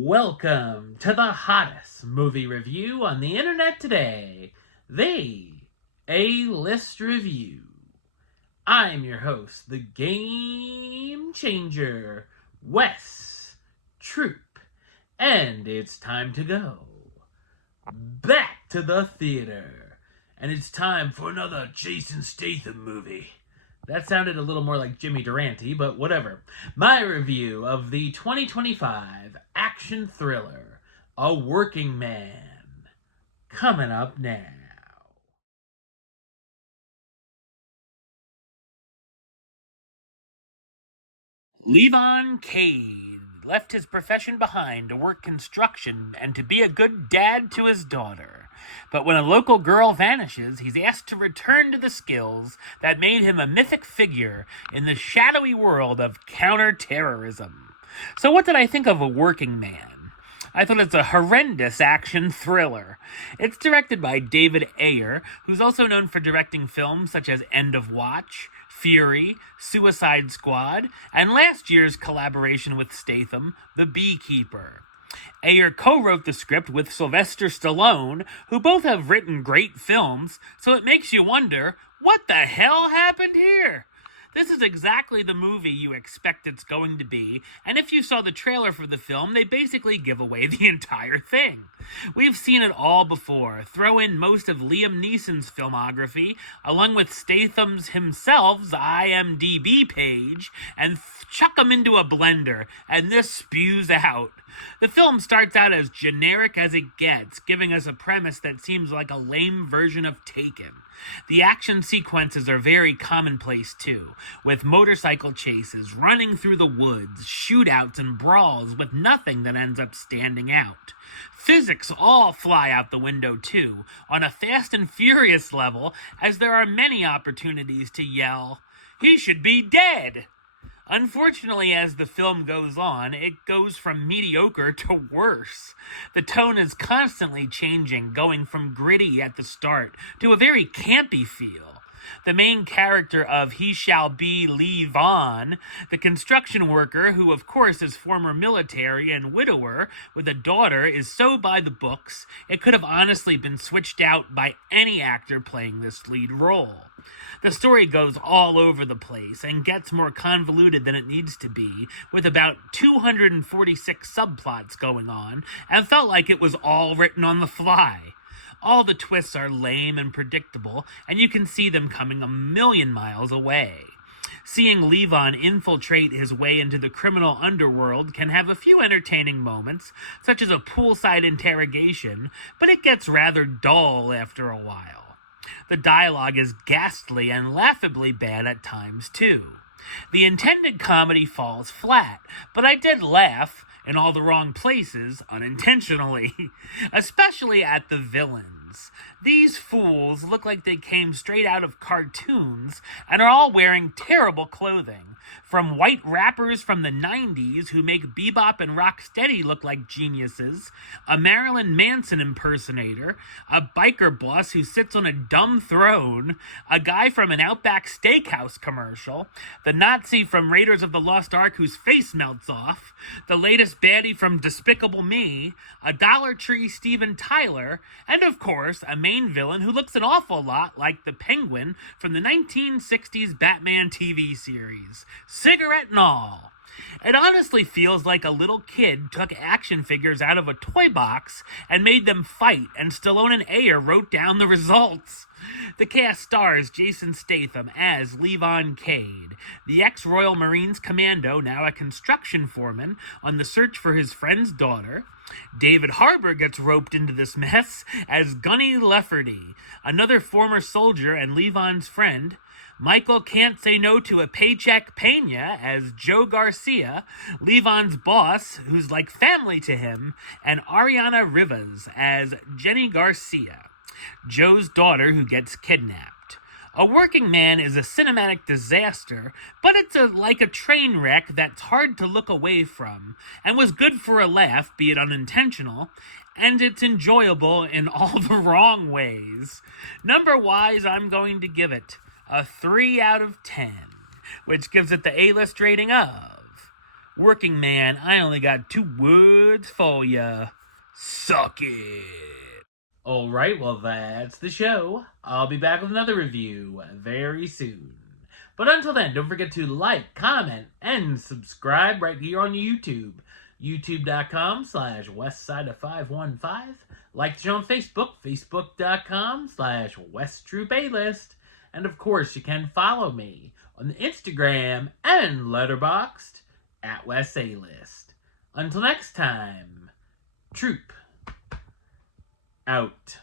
Welcome to the hottest movie review on the internet today, the A-List Review. I'm your host, the Game Changer, Wes Troop, and it's time to go back to the theater. And it's time for another Jason Statham movie. That sounded a little more like Jimmy Durante, but whatever. My review of the 2025 action thriller, A Working Man, coming up now. Levon Cade left his profession behind to work construction and to be a good dad to his daughter. But when a local girl vanishes, he's asked to return to the skills that made him a mythic figure in the shadowy world of counterterrorism. So what did I think of A Working Man? I thought it's a horrendous action thriller. It's directed by David Ayer, who's also known for directing films such as End of Watch, Fury, Suicide Squad, and last year's collaboration with Statham, The Beekeeper. Ayer co-wrote the script with Sylvester Stallone, who both have written great films, so it makes you wonder, what the hell happened here? This is exactly the movie you expect it's going to be, and if you saw the trailer for the film, they basically give away the entire thing. We've seen it all before. Throw in most of Liam Neeson's filmography, along with Statham's himself's IMDb page, and chuck them into a blender, and this spews out. The film starts out as generic as it gets, giving us a premise that seems like a lame version of Taken. The action sequences are very commonplace too, with motorcycle chases, running through the woods, shootouts, and brawls with nothing that ends up standing out. Physics all fly out the window too, on a Fast and Furious level, as there are many opportunities to yell, "He should be dead!" Unfortunately, as the film goes on, it goes from mediocre to worse. The tone is constantly changing, going from gritty at the start to a very campy feel. The main character of He Shall Be Levon, the construction worker who of course is former military and widower with a daughter, is so by the books, it could have honestly been switched out by any actor playing this lead role. The story goes all over the place and gets more convoluted than it needs to be, with about 246 subplots going on, and felt like it was all written on the fly. All the twists are lame and predictable, and you can see them coming a million miles away. Seeing Levon infiltrate his way into the criminal underworld can have a few entertaining moments, such as a poolside interrogation, but it gets rather dull after a while. The dialogue is ghastly and laughably bad at times, too. The intended comedy falls flat, but I did laugh, in all the wrong places, unintentionally, especially at the villains. These fools look like they came straight out of cartoons and are all wearing terrible clothing. From white rappers from the 90s who make Bebop and Rocksteady look like geniuses, a Marilyn Manson impersonator, a biker boss who sits on a dumb throne, a guy from an Outback Steakhouse commercial, the Nazi from Raiders of the Lost Ark whose face melts off, the latest baddie from Despicable Me, a Dollar Tree Steven Tyler, and of course, a main villain who looks an awful lot like the Penguin from the 1960s Batman TV series. Cigarette and all. It honestly feels like a little kid took action figures out of a toy box and made them fight, and Stallone and Ayer wrote down the results. The cast stars Jason Statham as Levon Cade, the ex-Royal Marines commando, now a construction foreman, on the search for his friend's daughter. David Harbour gets roped into this mess as Gunny Lefferty, another former soldier and Levon's friend. Michael Can't Say No to a Paycheck Pena as Joe Garcia, Levon's boss, who's like family to him, and Ariana Rivas as Jenny Garcia, Joe's daughter who gets kidnapped. A Working Man is a cinematic disaster, but it's like a train wreck that's hard to look away from, and was good for a laugh, be it unintentional, and it's enjoyable in all the wrong ways. Number-wise, I'm going to give it a 3 out of 10, which gives it the A-list rating of Working man, I only got 2 words for ya. Suck it. Alright, well that's the show. I'll be back with another review very soon. But until then, don't forget to like, comment, and subscribe right here on YouTube. YouTube.com/WestsideOf515. Like the show on Facebook, Facebook.com/WestTroupeAlist. And of course, you can follow me on Instagram and Letterboxd at WesAlist. Until next time, Troop out.